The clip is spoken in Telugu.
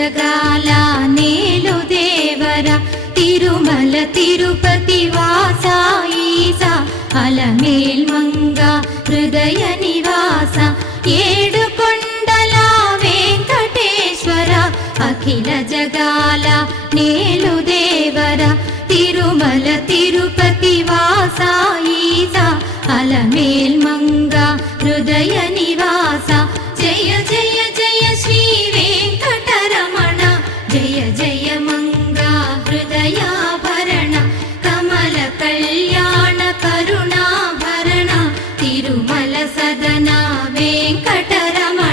జగాల నేలు దేవర తిరుమల తిరుపతి వాస ఈసా అలమేల్ మంగ హృదయ నివాస ఏడు కొండల వెంకటేశ్వర అఖిల జగాల నేలు దేవర తిరుమల తిరుపతి వాస ఈసా అలమేల్ మంగ హృదయ నివాస జయ జయ జయ శ్రీ వెంకటరమణ జయ జయ మంగ హృదయాభరణ కమల కళ్యాణ కరుణాభరణ తిరుమల సదన వెంకటరమణ